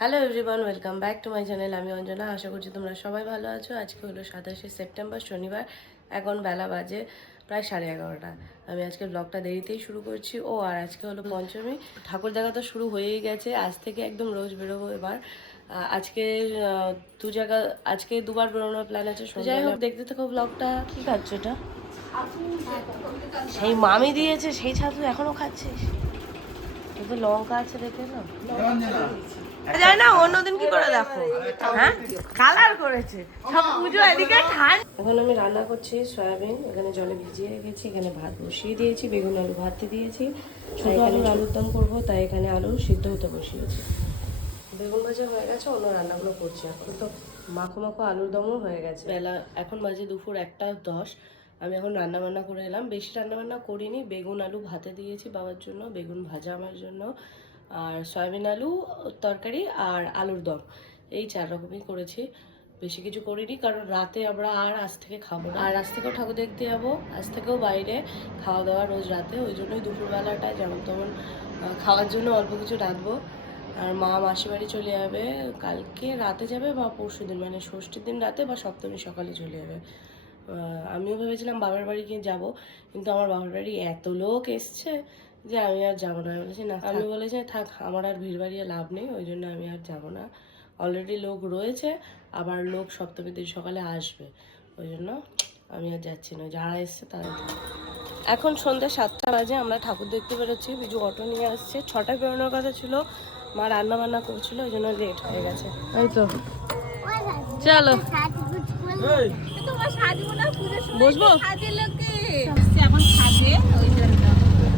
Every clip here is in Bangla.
Hello everyone welcome back to my channel আমি অঞ্জনা আশা করছি তোমরা সবাই ভালো আছো। আজকে হলো সাতাশে সেপ্টেম্বর শনিবার এখন বেলা বাজে প্রায় সাড়ে এগারোটা। আমি আজকে ব্লগটা দেরিতেই শুরু করছি। ও আর আজকে হলো পঞ্চমী। ঠাকুর দেখা তো শুরু হয়েই গেছে আজ থেকে একদম রোজ বেরোবো এবার। আজকে দু জায়গা আজকে দুবার বেরোনোর প্ল্যান আছে তো যাই হোক দেখতে থাকো ব্লগটা কী খাচ্ছ এটা? সেই মামি দিয়েছে সেই ছাতু এখনও খাচ্ছিস? কিন্তু লঙ্কা আছে দেখে না যায় না অন্যদিন কি করে দেখো? হ্যাঁ? কালার করেছে। সব পুজো এদিকে ঠান এখন আমি রান্না করছি সয়াবিন এখানে জলে ভিজিয়ে রেখেছি এখানে ভাত বসিয়ে দিয়েছি বেগুন আলু ভাতে দিয়েছি। ছোট আলুর আলুর দম করব তাই এখানে আলু সিদ্ধ হতে বসিয়েছি। বেগুন ভাজা হয়ে গেছে অন্য রান্নাগুলো করছি এখন। তো মাখো মাখো আলুর দমও হয়ে গেছে। বেলা এখন বাজে দুপুর একটা দশ। আমি এখন রান্না বান্না করে এলাম। বেশি রান্না বান্না করিনি। বেগুন আলু ভাতে দিয়েছি বাবার জন্য বেগুন ভাজা আমার জন্য। আর সয়াবিন আলু, তরকারি আর আলুর দম। এই চার রকমই করেছি। বেশি কিছু করিনি, কারণ রাতে আমরা আর আজ থেকে খাব না। আর আজ থেকেও ঠাকুর দেখতে যাব। আজ থেকেও বাইরে খাওয়া দাওয়া রোজ রাতে। ওই জন্যই দুপুরবেলাটা যেমন তেমন খাওয়ার জন্য অল্প কিছু রাঁধবো। আর মা মাসি বাড়ি চলে যাবে, কালকে রাতে যাবে বা পরশু দিন মানে ষষ্ঠীর দিন রাতে বা সপ্তমী সকালে চলে যাবে। আমিও ভেবেছিলাম বাবার বাড়ি গিয়ে যাব, কিন্তু আমার বাবার বাড়ি এত লোক এসছে যে আমি আর যাব না। আমি বলেছি না আমি বলেছি থাক আমার আর ভিড় বাড়িয়ে লাভ নেই ওই জন্য আমি আর যাব না। অলরেডি লোক রয়েছে আবার লোক সপ্তমীর দিন সকালে আসবে। ওই জন্য আমি আর যাচ্ছি না। যারা এসছে তারা এখন সন্ধ্যা সাতটা বাজে আমরা ঠাকুর দেখতে বেরোচ্ছি। বিজু অটো নিয়ে আসছে। ছটায় বেরোনোর কথা ছিল মা রান্না বান্না করছিল ওই জন্য লেট হয়ে গেছে। এই তো। চলো। বসবো? এখন থাকে ওই জন্য।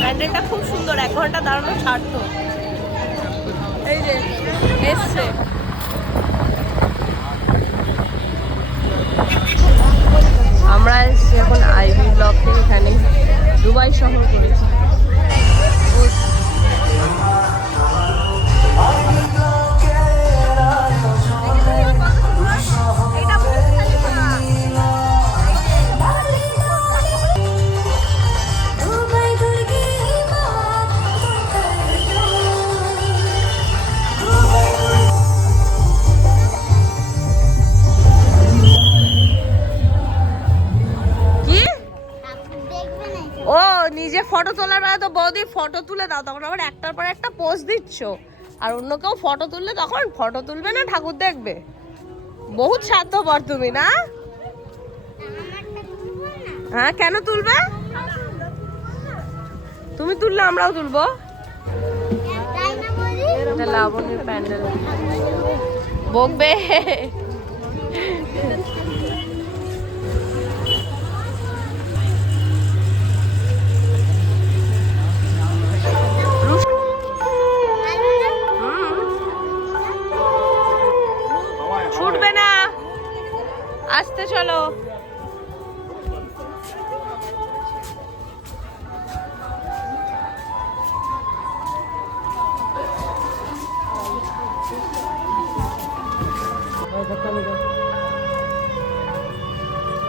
প্যান্ডেলটা খুব সুন্দর, এক ঘণ্টা দাঁড়ানো ছাড়ত এই যে, এসছে। আমরা এসছি এখন আইভি ব্লক থেকে এখানে, দুবাই শহর করেছি। ফটো তুলে দাও, তখন আবার একটার পর একটা পোজ দিচ্ছ। আর অন্য কেউ ফটো তুললে তখন ফটো তুলবে না, ঠাকুর দেখবে। বহুত স্বার্থপর তুমি, না? হ্যাঁ কেন তুলবে? তুমি তুললে আমরাও তুলবো। প্যান্ডেল। বকবে।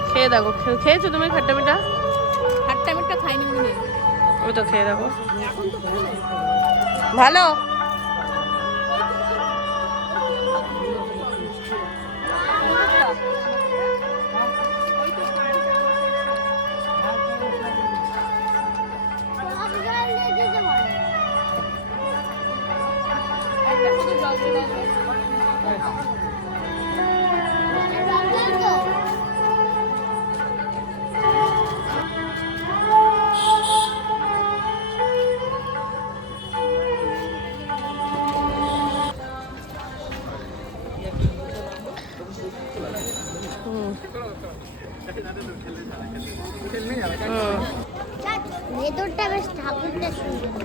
খেয়ে দেখো খেয়েছো তুমি খাট্টা মিঠা খাট্টা মিঠা খাইনি মনে ওই তো খেয়ে দেখো। ভালো। Thank you. ভেতরটা বেশ ঠাকুরটা সুন্দর।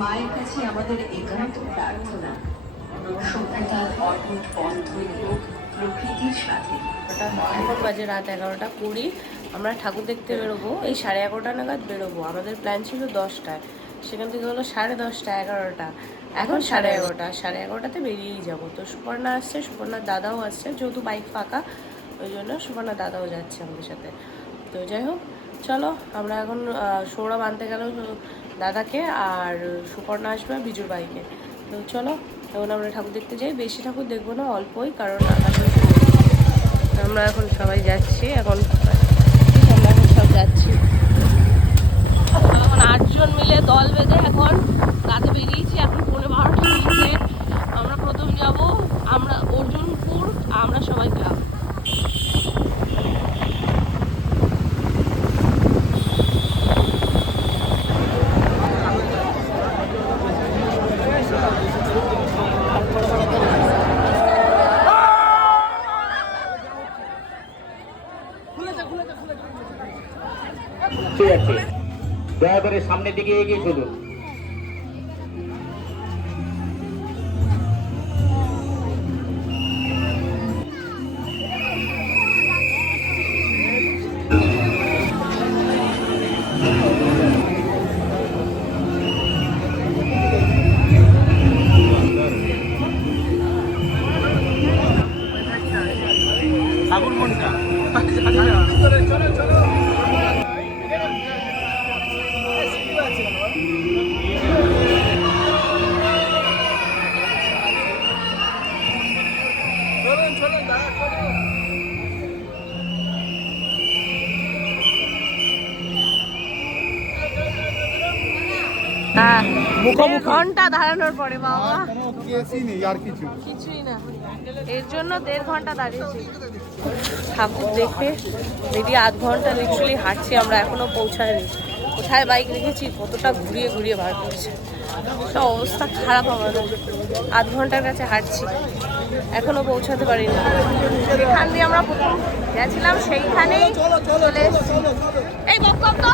মায়ের কাছে আমাদের একান্ত প্রার্থনা সভ্যতার অদ্ভুত হোক প্রকৃতির সাথে। এখন বাজে রাত এগারোটা কুড়ি আমরা ঠাকুর দেখতে বেরোবো। এই সাড়ে এগারোটা নাগাদ বেরোবো। আমাদের প্ল্যান ছিল দশটায়। সেখান থেকে হলো সাড়ে দশটা এগারোটা। এখন সাড়ে এগারোটা সাড়ে এগারোটাতে বেরিয়েই যাব। তো সুপর্ণা আসছে সুপর্ণার দাদাও আসছে যেহেতু বাইক ফাঁকা ওই জন্য সুপর্ণার দাদাও যাচ্ছে আমাদের সাথে। তো যাই হোক চলো আমরা এখন সৌরভ আনতে গেল দাদাকে আর সুপর্ণা আসবে বিজুর বাইকে। তো চলো এখন আমরা ঠাকুর দেখতে যাই। বেশি ঠাকুর দেখব না অল্পই কারণ আমরা এখন সবাই যাচ্ছি এখন আমরা এখন সব যাচ্ছি। এখন আটজন মিলে দল বেঁধে এখন রাতে বেরিয়েছি। এখন পনেরো বারোটা বাজে আমরা প্রথম যাব আমরা অর্জুনপুর, আমরা সবাই ক্লাব। ঠিক আছে। দয়া করে সামনের দিকে এগিয়ে চলুন। হ্যাঁ ঘণ্টা দাঁড়ানোর পরে বাবা। কোনো কেসই নেই আর কিছু। কিছুই না। এর জন্য দেড় ঘণ্টা দাঁড়িয়েছি। ঠাকুর দেখে দিদি আধ ঘণ্টা লিটারালি হাঁটছি আমরা এখনও পৌঁছায়নি। কোথায় বাইক রেখেছি কতটা ঘুরিয়ে ঘুরিয়ে বার করছে। সব অবস্থা খারাপ আমাদের। আধ ঘণ্টার কাছে হাঁটছি। এখনও পৌঁছাতে পারিনি। যেখান দিয়ে আমরা প্রথম গেছিলাম সেইখানেই চলে এসেছি এই বক বক তো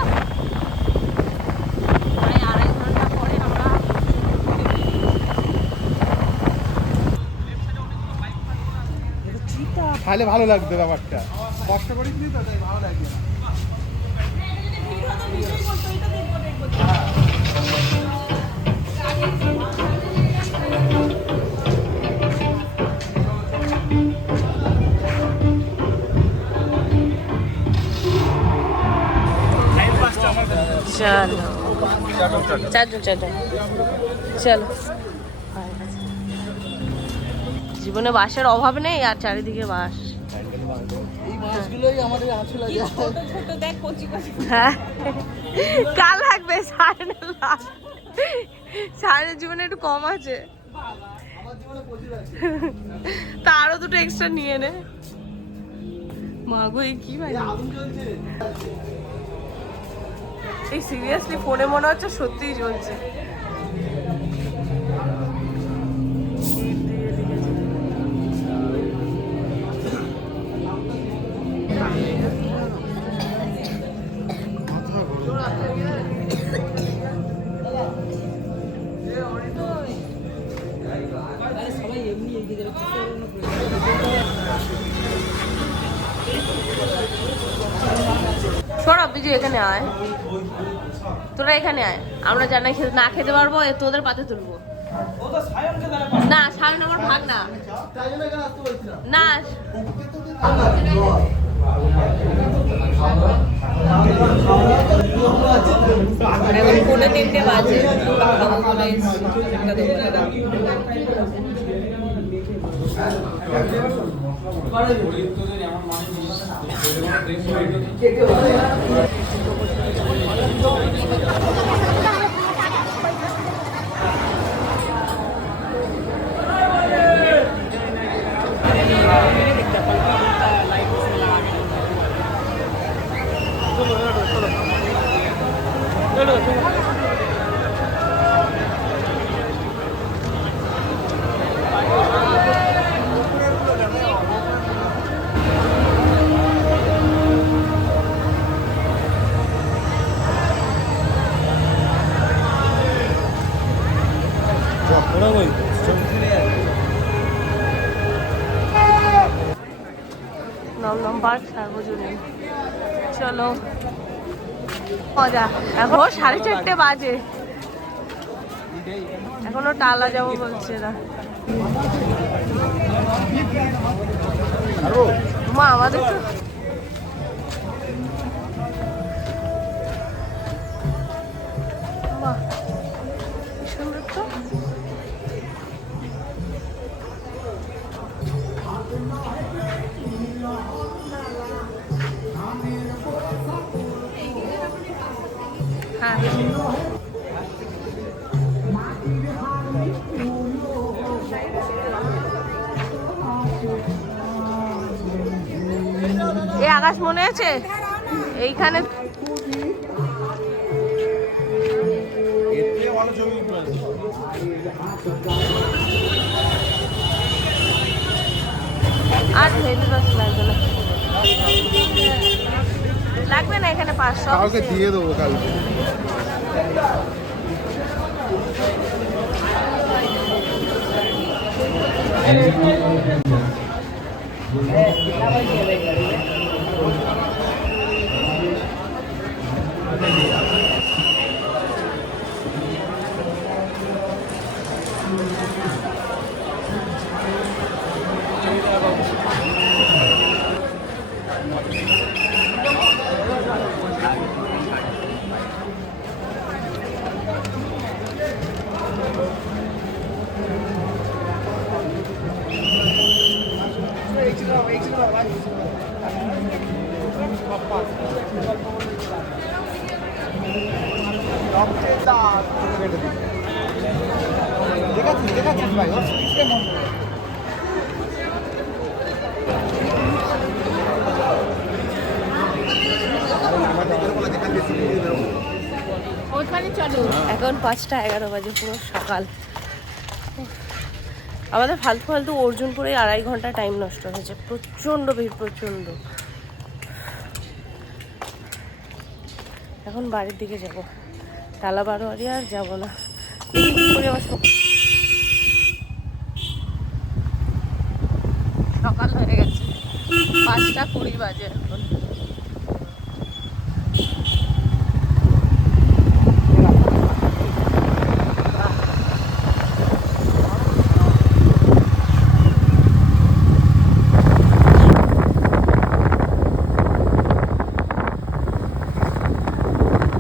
প্রায় আড়াই ঘণ্টা পরে আমরা তাহলে ভালো লাগবে ব্যাপারটা। কষ্ট করিস নি তো তাই ভালো লাগবে চলো। চারজন চারজন। চলো। জীবনে বাসের অভাব নেই আর চারিদিকে বাস মাছগুলোই আমাদের আঁচু লাগে ছোট দেখ কচি কচি। হ্যাঁ। কাল লাগবে সাড়ে লাখ সাড়ে জীবনে একটু কম আছে। তা আরও দুটো এক্সট্রা নিয়ে নে। মাগো এই কি ভাই? এই সিরিয়াসলি ফোনে মনে হচ্ছে সত্যিই চলছে সরব বিজু এখানে আয়। তোরা এখানে আয়। আমরা জানাই খেতে না খেতে পারব এ তোদের পাতে তুলবো। না সায়ন আমার ভাগ না না এখন পৌনে তিনটে বাজে দোকানে। নন্দন পার্ক সার্বজনীন চলো মজা এখন সাড়ে চারটে বাজে এখনও টালা যাব বলছে না মা আমাদের তো এই আকাশ মনে আছে? এইখানে। আর দশ লাগবে না। লাগবে না এখানে পাঁচশো? কাউকে দিয়ে দেবো কালকে। দেখাচ্ছিস দেখাচ্ছিস ভাই ওর স্পিচটা মন ওইখানে চলো এখন পাঁচটা এগারো বাজে, পুরো সকাল। আমাদের ফালতু ফালতু অর্জুন অর্জুনপুরে আড়াই ঘণ্টা টাইম নষ্ট হয়েছে। প্রচণ্ড ভিড়, প্রচণ্ড। এখন বাড়ির দিকে যাব। টালা বারোয়ারি আর যাব না। করে সকাল হয়ে গেছে। পাঁচটা কুড়ি বাজে।